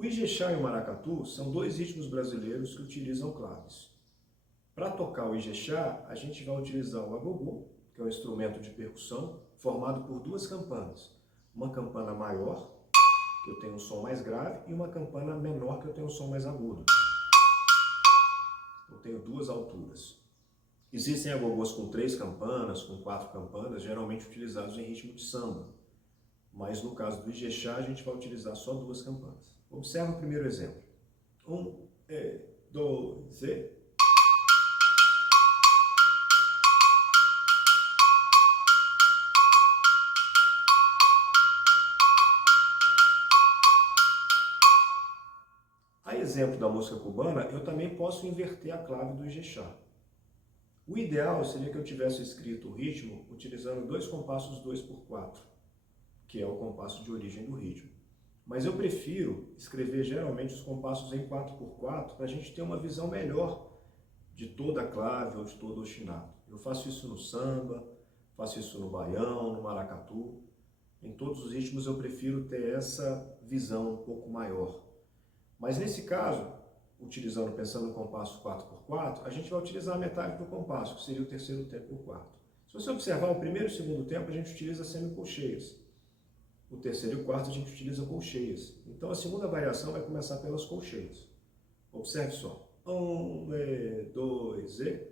O Ijexá e o maracatu são dois ritmos brasileiros que utilizam claves. Para tocar o Ijexá, a gente vai utilizar o agogô, que é um instrumento de percussão formado por duas campanas. Uma campana maior, que eu tenho um som mais grave, e uma campana menor, que eu tenho um som mais agudo. Eu tenho duas alturas. Existem agogôs com 3 campanas, com 4 campanas, geralmente utilizados em ritmo de samba. Mas no caso do Ijexá, a gente vai utilizar só 2 campanas. Observa o primeiro exemplo. 1, 2, e... A exemplo da música cubana, eu também posso inverter a clave do Ijexá. O ideal seria que eu tivesse escrito o ritmo utilizando 2 compassos 2/4, que é o compasso de origem do ritmo. Mas eu prefiro escrever geralmente os compassos em 4/4 para a gente ter uma visão melhor de toda a clave ou de todo o ostinato. Eu faço isso no samba, faço isso no baião, no maracatu. Em todos os ritmos eu prefiro ter essa visão um pouco maior. Mas nesse caso, pensando no compasso 4/4, a gente vai utilizar a metade do compasso, que seria o terceiro tempo por quarto. Se você observar o primeiro e o segundo tempo, a gente utiliza semicolcheias. O terceiro e o quarto a gente utiliza colcheias. Então a segunda variação vai começar pelas colcheias. Observe só. 1, 2, e...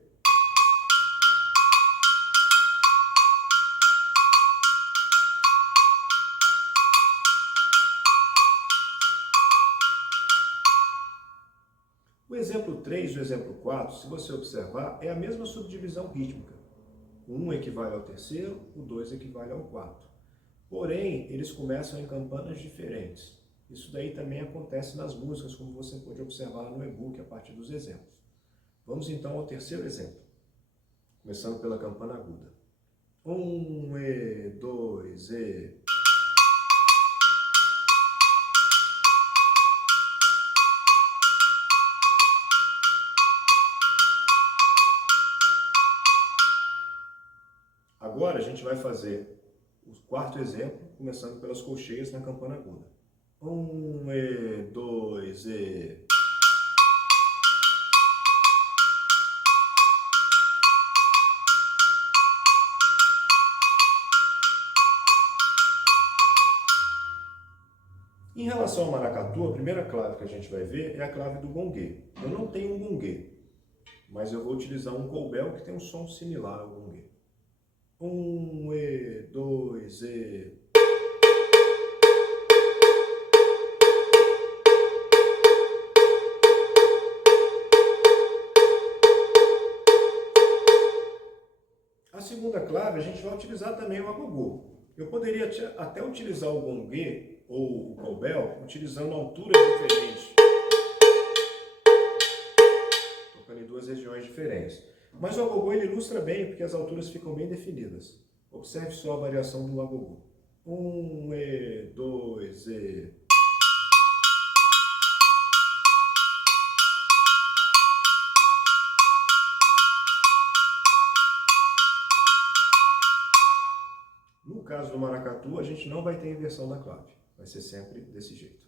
O exemplo 3 e o exemplo 4, se você observar, é a mesma subdivisão rítmica. O 1 equivale ao terceiro, o 2 equivale ao quarto. Porém, eles começam em campanas diferentes. Isso daí também acontece nas músicas, como você pode observar no e-book a partir dos exemplos. Vamos então ao terceiro exemplo, começando pela campana aguda. 1, 2, e... Agora a gente vai fazer o quarto exemplo, começando pelas colcheias na campana aguda. 1, 2, e... Em relação ao maracatu, a primeira clave que a gente vai ver é a clave do gongue. Eu não tenho um gongue, mas eu vou utilizar um cowbell que tem um som similar ao gongue. 1, 2, e... A segunda clave a gente vai utilizar também o agogô. Eu poderia até utilizar o gongue ou o cowbell utilizando alturas diferentes, tocando em 2 regiões diferentes. Mas o agogô ele ilustra bem porque as alturas ficam bem definidas. Observe só a variação do agogô. 1, 2, e... No caso do maracatu, a gente não vai ter inversão da clave. Vai ser sempre desse jeito.